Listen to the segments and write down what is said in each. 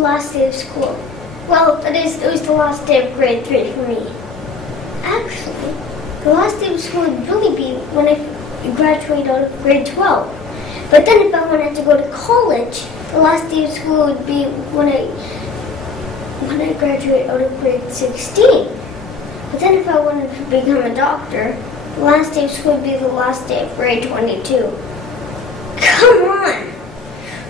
the last day of school. Well, that is, it was the last day of grade 3 for me. Actually, the last day of school would really be when I graduate out of grade 12. But then if I wanted to go to college, the last day of school would be when I graduate out of grade 16. But then if I wanted to become a doctor, the last day of school would be the last day of grade 22. Come on!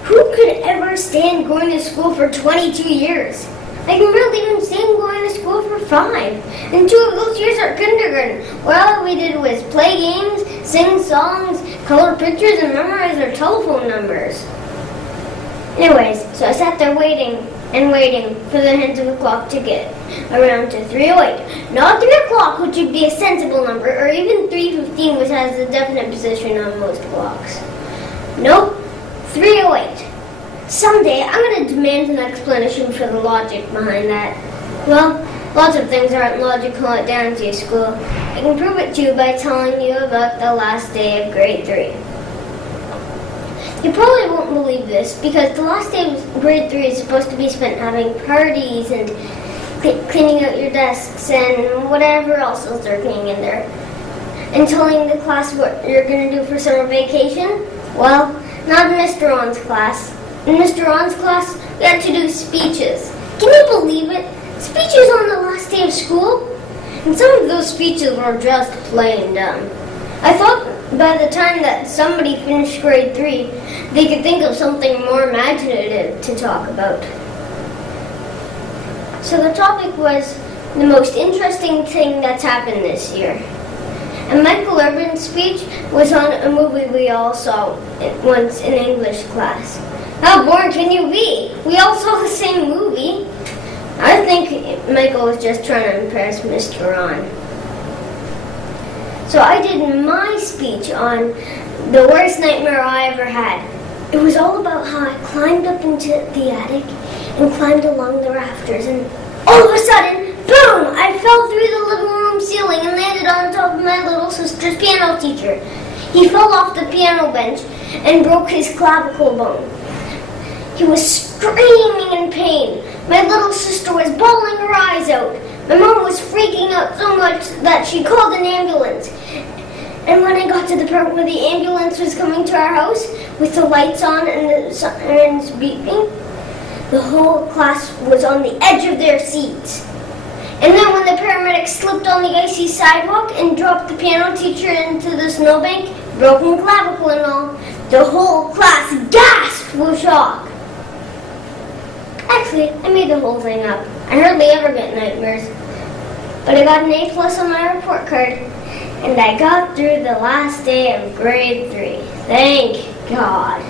Who could ever stand going to school for 22 years? I can barely even stand going to school for 5. And 2 of those years are kindergarten. Where all we did was play games, sing songs, color pictures, and memorize our telephone numbers. Anyways, so I sat there waiting and waiting for the hands of the clock to get around to 3:08. Not 3 o'clock, which would be a sensible number, or even 3:15, which has a definite position on most clocks. Nope, 3:08. Someday, I'm going to demand an explanation for the logic behind that. Well, lots of things aren't logical at Downsview School. I can prove it to you by telling you about the last day of grade 3. You probably won't believe this, because the last day of grade 3 is supposed to be spent having parties and cleaning out your desks and whatever else is lurking in there. And telling the class what you're going to do for summer vacation? Well, not in Mr. On's class. In Mr. On's class, we had to do speeches. Can you believe it? Speeches on the last day of school? And some of those speeches were just plain dumb. I thought by the time that somebody finished grade 3, they could think of something more imaginative to talk about. So the topic was the most interesting thing that's happened this year. And Michael Urban's speech was on a movie we all saw once in English class. How bored can you be? We all saw the same movie. I think Michael was just trying to impress Mr. Ron. So I did my speech on the worst nightmare I ever had. It was all about how I climbed up into the attic and climbed along the rafters, and all of a sudden, boom! I fell through the living room ceiling and landed on top of my little sister's piano teacher. He fell off the piano bench and broke his clavicle bone. He was screaming in pain. My little sister was bawling her eyes out. My mom was freaking out so much that she called an ambulance. And when I got to the part where the ambulance was coming to our house, with the lights on and the sirens beeping, the whole class was on the edge of their seats. And then when the paramedics slipped on the icy sidewalk and dropped the piano teacher into the snowbank, broken clavicle and all, the whole class gasped with shock. Actually, I made the whole thing up. I hardly ever get nightmares. But I got an A+ on my report card, and I got through the last day of grade 3. Thank God.